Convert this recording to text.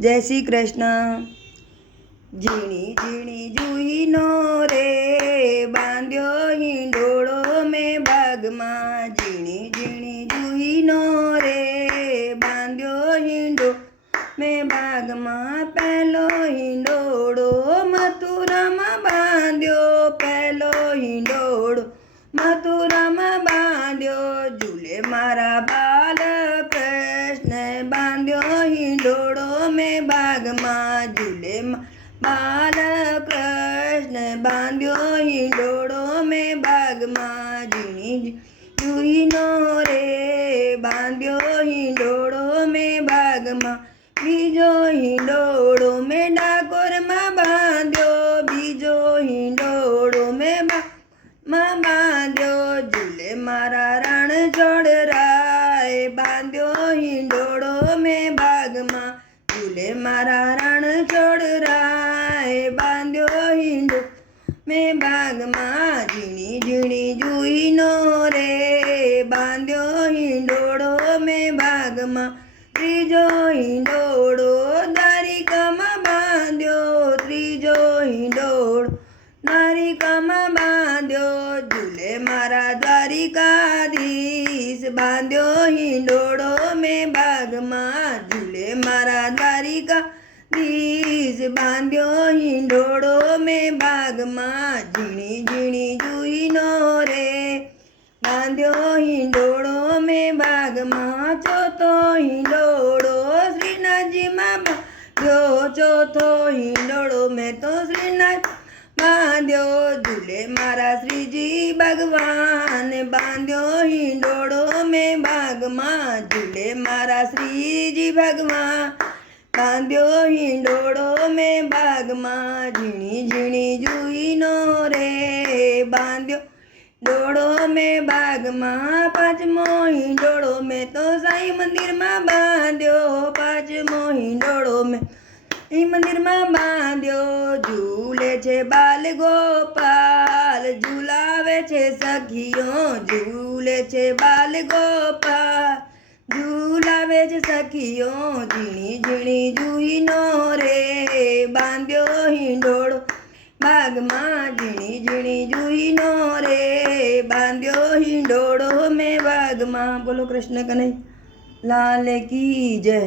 જય શ્રી કૃષ્ણ. ઝીણી ઝીણી જુહીનો રે, બાંધ્યો હિંડોળો મેં બાગમાં. ઝીણી ઝીણી જુહીનો રે, બાંધ્યો હિંડો મેં બાગમાં. પહેલો હિંડોળો મથુરામાં બાંધ્યો, પહેલો હિંડોળો મથુરામાં બાંધ્યો. ઝૂલે મારા બાલ મેં બાગમાં ઝૂલે બાલ કૃષ્ણ બાંધ્યો હિંડોળો મેં બાગમાં ઝીણી જુહીનો રે. બાંધ્યો હિંડોળો મેં બાગમાં, બીજો હિંડોળો મારા રણ જોડરાય બાંધ્યો હિંડો મેં બાગમાં ઝીણી ઝીણી જુહીનો રે બાંધ્યો હિંડોળો મેં બાગમાં ત્રીજો હિંડોળો દ્વારિકામાં બાંધ્યો ત્રીજો હિંડોળો દ્વારિકામાં બાંધ્યો ઝૂલે મારા દ્વારિકાધીશ બાંધ્યો હિંડોળો દ્વારિકાધીશ બાંધ્યો હિંડોળો મેં બાગમાં ઝીણી ઝીણી જુહીનો રે બાંધ્યો હિંડોળો મેં બાગમાં ચોથો હિંડોળો શ્રીનાથજીમાં બાંધ્યો ચોથો હિંડોળો મેં તો શ્રીનાથ બાંધ્યો ઝૂલે મારા શ્રીજી ભગવાન બાંધ્યો હિંડોળો મેં બાગમાં ઝૂલે મારા શ્રીજી ભગવાન બાંધ્યો હિંડોળો મેં બાગમાં ઝીણી ઝીણી જુઈનો રે બાંધ્યો. ડોળો મેં બાગમાં, પાંચમો હિંડોળો મેં તો સાંઈ મંદિરમાં બાંધ્યો. પાંચમો હિંડોળો મેં એ મંદિરમાં બાંધ્યો. ઝૂલે છે બાલ ગોપાલ, ઝૂલાવે છે સખીઓ, ઝૂલે છે બાલ ગોપાલ. ઝૂલાવે જ સખીઓ, ઝીણી ઝીણી જુહીનો રે, બાંધ્યો હિંડોળો. બાગમાં ઝીણી ઝીણી જુહીનો રે, બાંધ્યો હિંડોળો. મેં બાગમાં, બોલો કૃષ્ણ કનૈ લાલ કી જય.